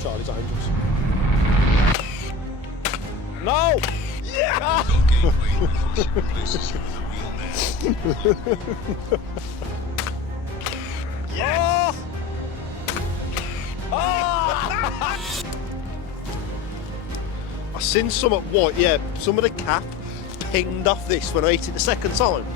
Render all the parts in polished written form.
Charlie's Angels. No! Yeah! Yes! Oh! I seen some at white, yeah, some of the cap pinged off this when I hit it the second time.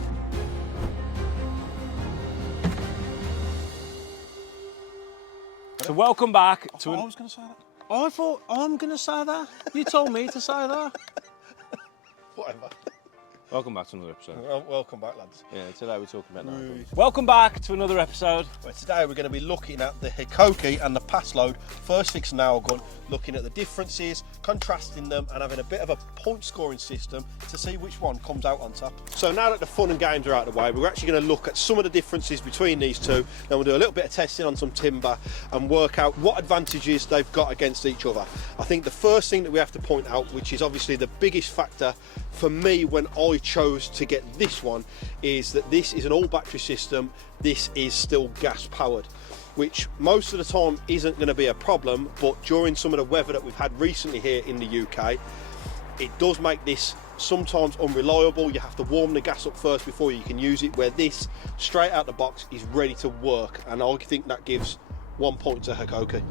So welcome back to... I was going to say that. I thought I'm going to say that. You told me to say that. Whatever. Welcome back to another episode. Welcome back, lads. Yeah, today we're talking about nailguns. Welcome back to another episode. Well, today we're going to be looking at the Hikoki and the Paslode first fix nail gun, looking at the differences, contrasting them, and having a bit of a point scoring system to see which one comes out on top. So now that the fun and games are out of the way, we're actually going to look at some of the differences between these two. Then we'll do a little bit of testing on some timber and work out what advantages they've got against each other. I think the first thing that we have to point out, which is obviously the biggest factor for me when I chose to get this one, is that this is an all battery system. This is still gas powered, which most of the time isn't going to be a problem, but during some of the weather that we've had recently here in the UK, it does make this sometimes unreliable. You have to warm the gas up first before you can use it, where this straight out the box is ready to work, and I think that gives 1 point to Hikoki.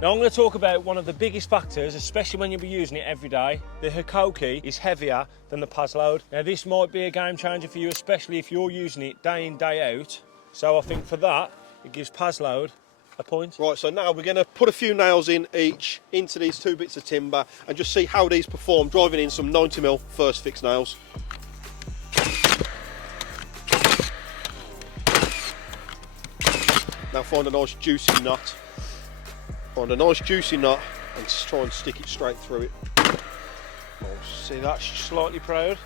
Now I'm going to talk about one of the biggest factors, especially when you'll be using it every day. The Hikoki is heavier than the Paslode. Now this might be a game changer for you, especially if you're using it day in, day out. So I think for that, it gives Paslode a point. Right, so now we're going to put a few nails in each into these two bits of timber and just see how these perform, driving in some 90mm first fix nails. Now find a nice juicy knot. Find a nice juicy knot and try and stick it straight through it. Oh, see, that's slightly proud.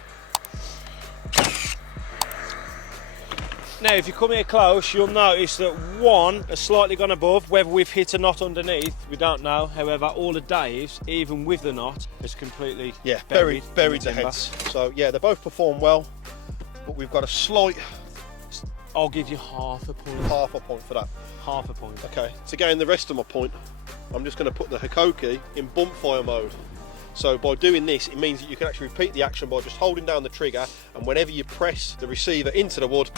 Now if you come here close, you'll notice that one has slightly gone above. Whether we've hit a knot underneath, we don't know. However, all the Daves, even with the knot, is completely buried the heads. So yeah, they both perform well, but we've got a slight... I'll give you half a point. Half a point for that. Half a point. Okay, to gain the rest of my point, I'm just going to put the Hikoki in bump fire mode. So by doing this, it means that you can actually repeat the action by just holding down the trigger, and whenever you press the receiver into the wood.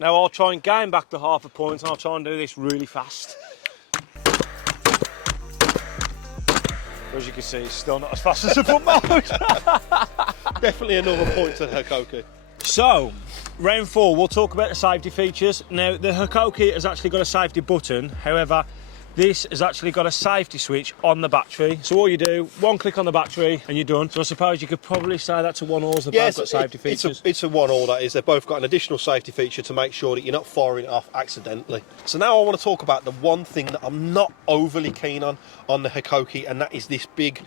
Now I'll try and gain back the half a point, and I'll try and do this really fast. As you can see, it's still not as fast as the bump mode. Definitely another point to the Hikoki. So, round 4, we'll talk about the safety features. Now, the Hikoki has actually got a safety button. However, this has actually got a safety switch on the battery. So all you do, one click on the battery and you're done. So I suppose you could probably say that's a one-all, they've both got safety features. It's a one-all, that is. They've both got an additional safety feature to make sure that you're not firing it off accidentally. So now I want to talk about the one thing that I'm not overly keen on the Hikoki, and that is this big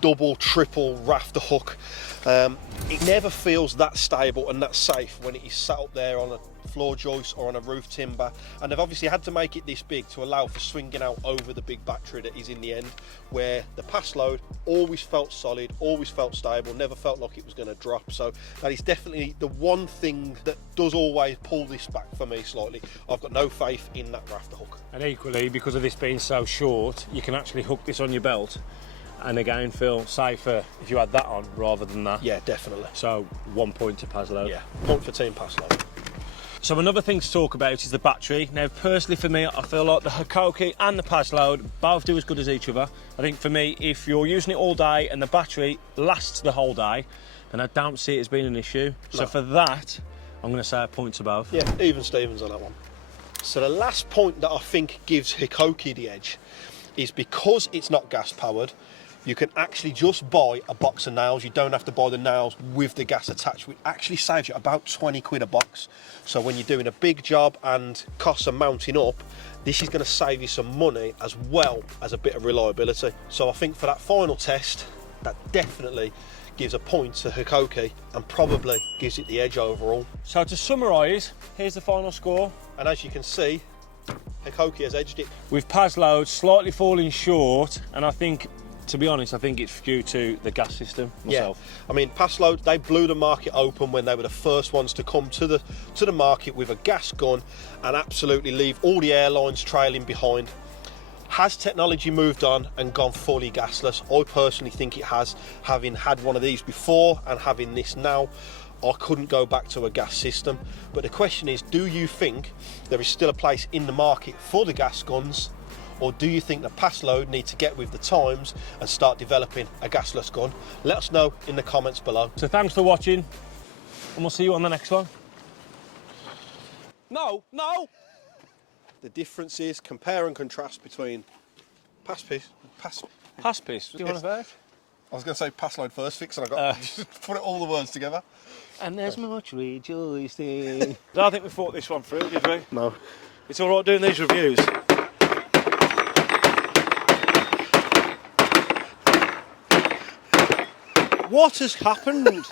double, triple rafter hook. It never feels that stable and that safe when it is sat up there on a floor joist or on a roof timber, and they've obviously had to make it this big to allow for swinging out over the big battery that is in the end, where the Paslode always felt solid, always felt stable, never felt like it was going to drop. So that is definitely the one thing that does always pull this back for me slightly. I've got no faith in that rafter hook. And equally, because of this being so short, you can actually hook this on your belt and again feel safer if you had that on rather than that. Yeah, definitely. So 1 point to Paslode. Yeah, point for Team Paslode. So another thing to talk about is the battery. Now personally for me, I feel like the Hikoki and the Paslode both do as good as each other. I think for me, if you're using it all day and the battery lasts the whole day, then I don't see it as being an issue. No. So for that, I'm going to say a point to both. Yeah, even Stevens on that one. So the last point that I think gives Hikoki the edge is because it's not gas powered, you can actually just buy a box of nails. You don't have to buy the nails with the gas attached, which actually saves you about 20 quid a box. So when you're doing a big job and costs are mounting up, this is going to save you some money as well as a bit of reliability. So I think for that final test, that definitely gives a point to Hikoki and probably gives it the edge overall. So to summarise, here's the final score. And as you can see, Hikoki has edged it. With Paslode slightly falling short, and I think To be honest, I think it's due to the gas system myself. Yeah, I mean, Paslode, they blew the market open when they were the first ones to come to the market with a gas gun and absolutely leave all the airlines trailing behind. Has technology moved on and gone fully gasless? I personally think it has. Having had one of these before and having this now, I couldn't go back to a gas system. But the question is, do you think there is still a place in the market for the gas guns, or do you think the Paslode need to get with the times and start developing a gasless gun? Let us know in the comments below. So thanks for watching, and we'll see you on the next one. No! The difference is compare and contrast between Paspies. Paspies. Do you want to vote? I was going to say Paslode first fix, and I got put all the words together. And there's much rejoicing. I don't think we thought this one through, did we? No. It's all right doing these reviews. What has happened?